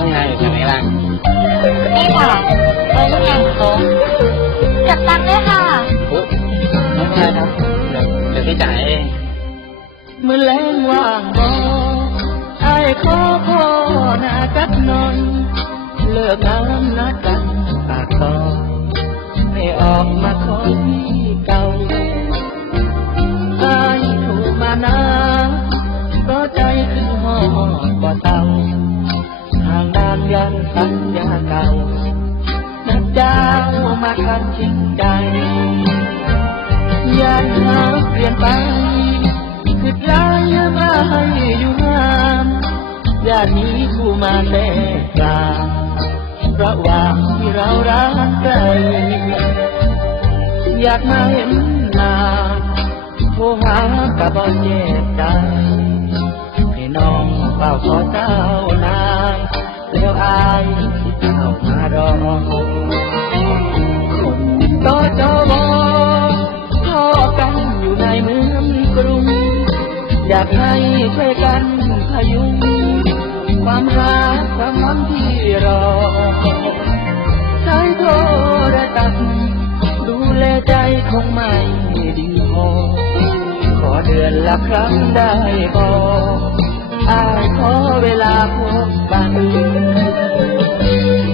ทำงานอยู่แถวไหนล่ะนี่ค่ะเบอร์ลูกแกงโค้งจัดตังค์ด้วยค่ะอุ๊ยไม่เป็นไรครับเดี๋ยวเดี๋ยวพี่จ่ายเองเมื่อแลงว่างบอไอ้ขอพ่อหน้าจักนอนเลิกงานนัดกันปากต่อให้ออกมาขอที่ สัญญาเก่านัดเจ้ามาคันชิงใจอยากหาเปลี่ยนไปคือลายมาให้อยู่งามอย่านี้กูมาแน่กลางระหว่างที่เรารักไกลอยากมาเห็นหน้าโทรหากะบอเจ็บใจให้น้องเฝ้าขอเจ้านาย ให้ช่วยกันพยุงความหาความหวังที่รอใช้โทรศัพท์ดูแลใจคงไม่ดีพอ ขอเดือนละครั้งได้บอกอายขอเวลาพบกัน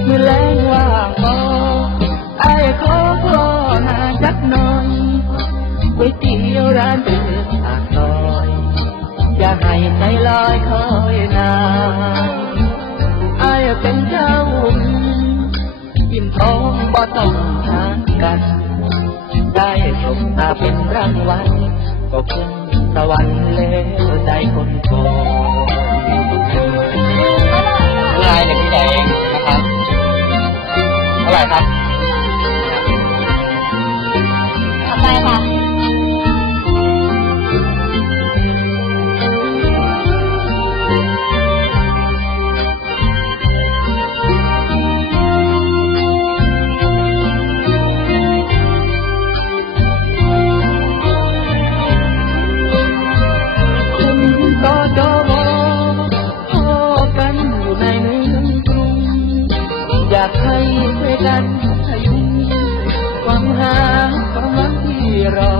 เมื่อแลงว่างบออายขอพ่อหน้าจักหน่อยก๋วยเตี๋ยวร้านเดิมปากซอยอย่า ให้ใจลอยคอยนานไอ้ายเป็นเจ้ากินทองบ่ต้องทางกัน ได้สมตาเป็นรางวัลก็ขึ้นสวรรค์แล้วใจคนโกไม่ กันพยุงความหาความหวังที่รอ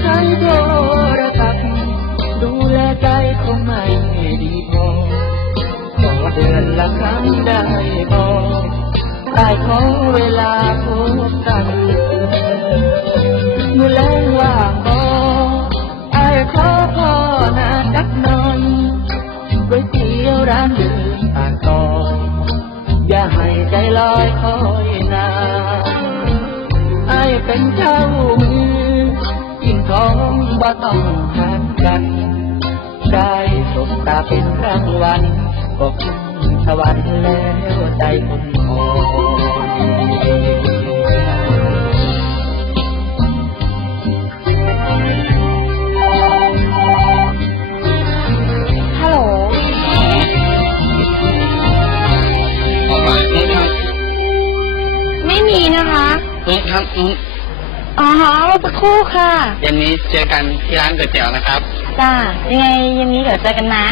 ใช้โทรศัพท์ดูแลใจคงไม่ดีพอขอเดือนละครั้งได้บอกได้ขอเวลาพบกันเมื่อแลว่างบอไอ้ขอพ่อน้าดักนอยก๋วยเตี๋ยวร้านเดิม ใจลอยคอยนานไอเป็นเจ้ามือกินของบ่ต้องหารกัน ได้สมตาเป็นรางวัลก็ขึ้นสวรรค์แล้วใจคน ครับอืมอ๋อฮะรอสักครู่ค่ะเย็นนี้เจอกันที่ร้านก๋วยเตี๋ยวนะครับ จ้ายังไงเย็นนี้เดี๋ยวเจอกันนะ